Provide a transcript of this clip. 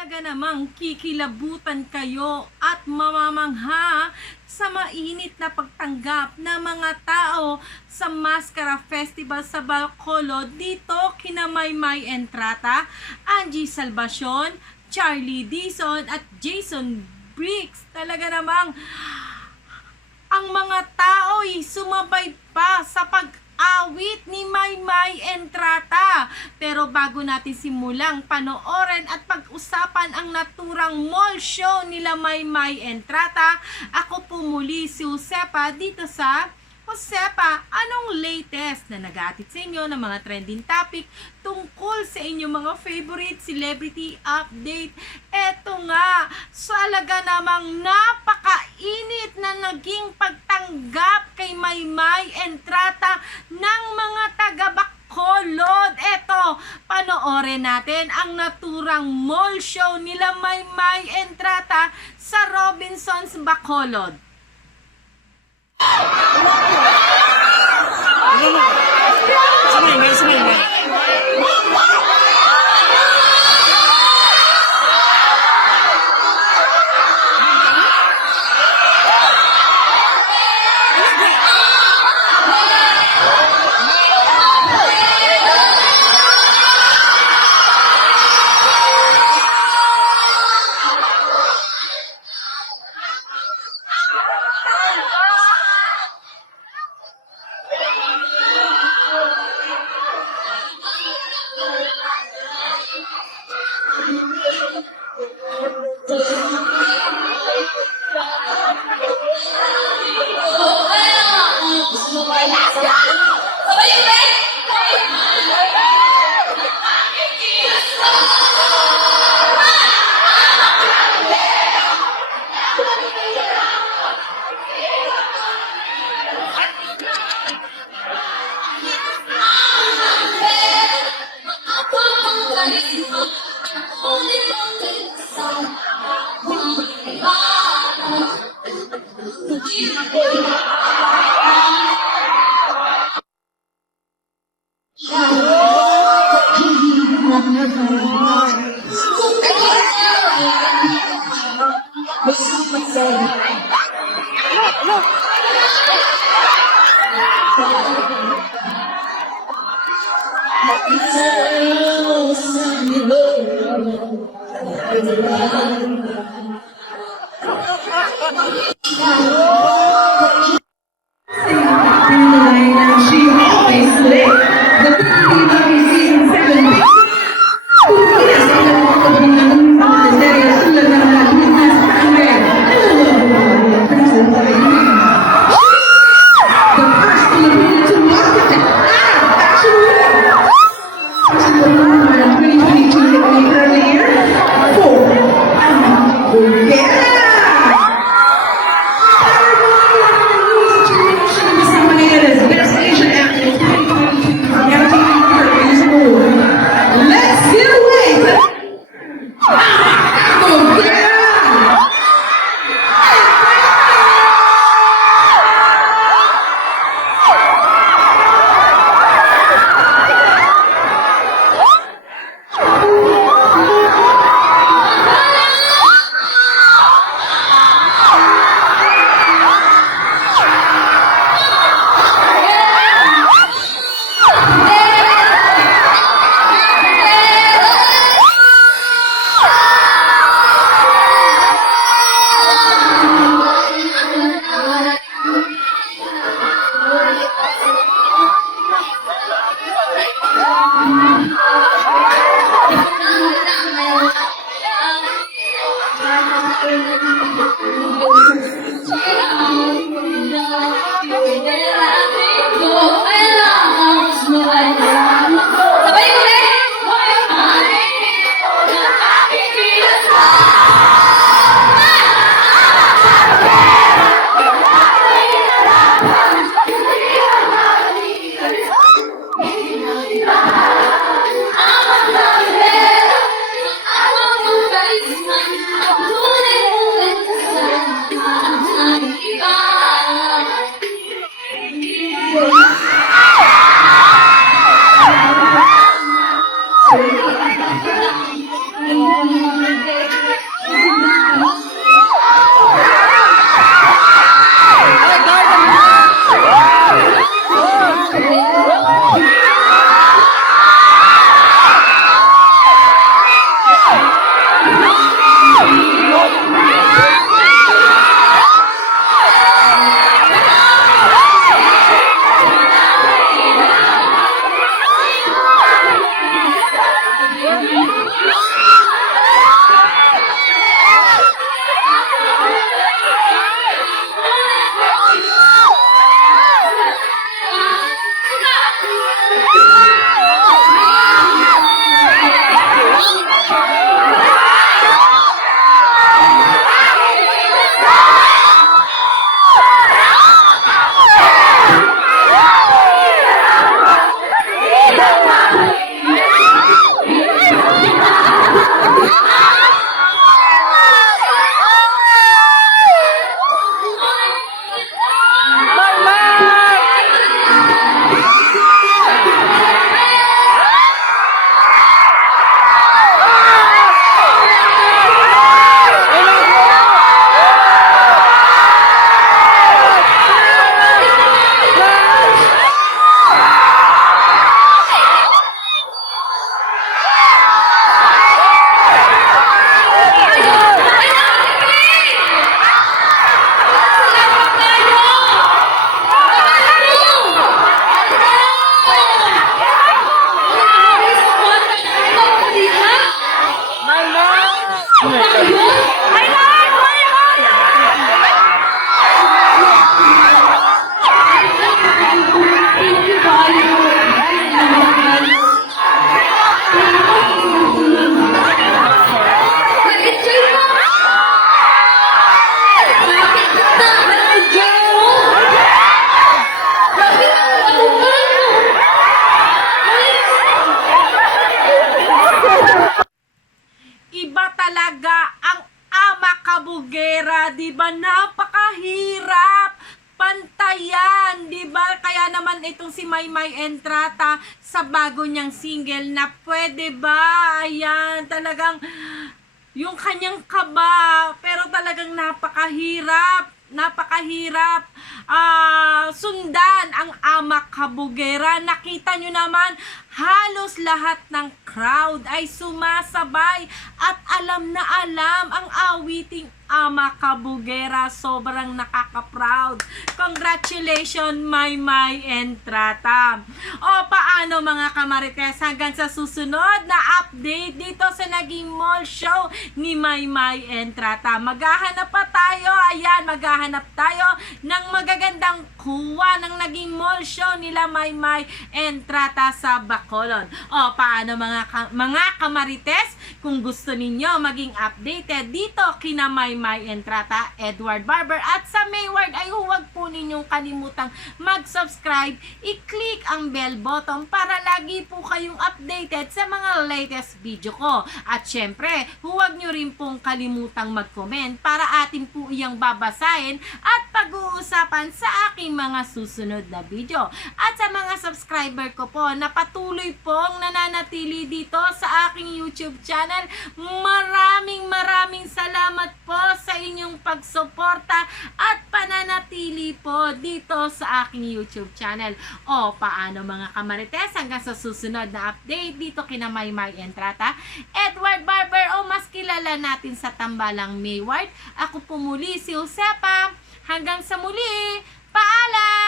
Talaga namang kikilabutan kayo at mamamangha sa mainit na pagtanggap ng mga tao sa Mascara Festival sa Bacolod dito kina Maymay Entrata, Angie Salvacion, Charlie Dizon at Jason Briggs. Talaga namang ang mga tao ay sumabay pa sa pag-awit ni Maymay Entrata. Pero bago natin simulang panoorin at pag-usapan ang naturang mall show nila Maymay Entrata, ako po muli si Josepa dito sa Josepa, anong latest na nag-aatid sa inyo ng mga trending topic tungkol sa inyong mga favorite celebrity update? Eto nga, salaga namang napakainit na naging pagtanggap kay Maymay Entrata ng mga taga-Bacolod. Eto, panoorin natin ang naturang mall show nila Maymay Entrata sa Robinsons Bacolod. Semai. Ay, Lord! Iba talaga ang ama kabugera, di ba? Napakahirap pantayan, di ba? Kaya naman itong si Maymay Entrata sa bago niyang single na Pwede Ba? Ayan, talagang yung kanyang kaba, pero talagang napakahirap sundan ang ama kabugera. Nakita nyo naman, halos lahat ng crowd ay sumasabay at alam na alam ang awiting ama kabugera. Sobrang nakaka-proud. Congratulations, Maymay Entrata. O paano mga kamarites, hanggang sa susunod na update dito sa naging mall show ni Maymay Entrata. Maghahanap pa tayo, ayan, maghahanap tayo ng magagandang kuha ng naging mall show nila Maymay Entrata sa Bacolod. O paano mga kamarites, kung gusto ninyo maging updated dito kina Maymay Entrata, Edward Barber at sa Mayward, ay huwag po ninyong kalimutang mag-subscribe, i-click ang bell button para lagi po kayong updated sa mga latest video ko. At syempre, huwag nyo rin pong kalimutang mag-comment para atin po iyang babasahin at pag-uusapan sa aking mga susunod na video. At sa mga subscriber ko po na patuloy pong nananatili dito sa aking YouTube channel, maraming salamat po sa inyong pagsuporta at pananatili po dito sa aking YouTube channel. O paano mga kamarites, hanggang sa susunod na update dito kina Maymay Entrata, Edward Barber o mas kilala natin sa tambalang Mayward. Ako po muli si Josepa. Hanggang sa muli, paalam!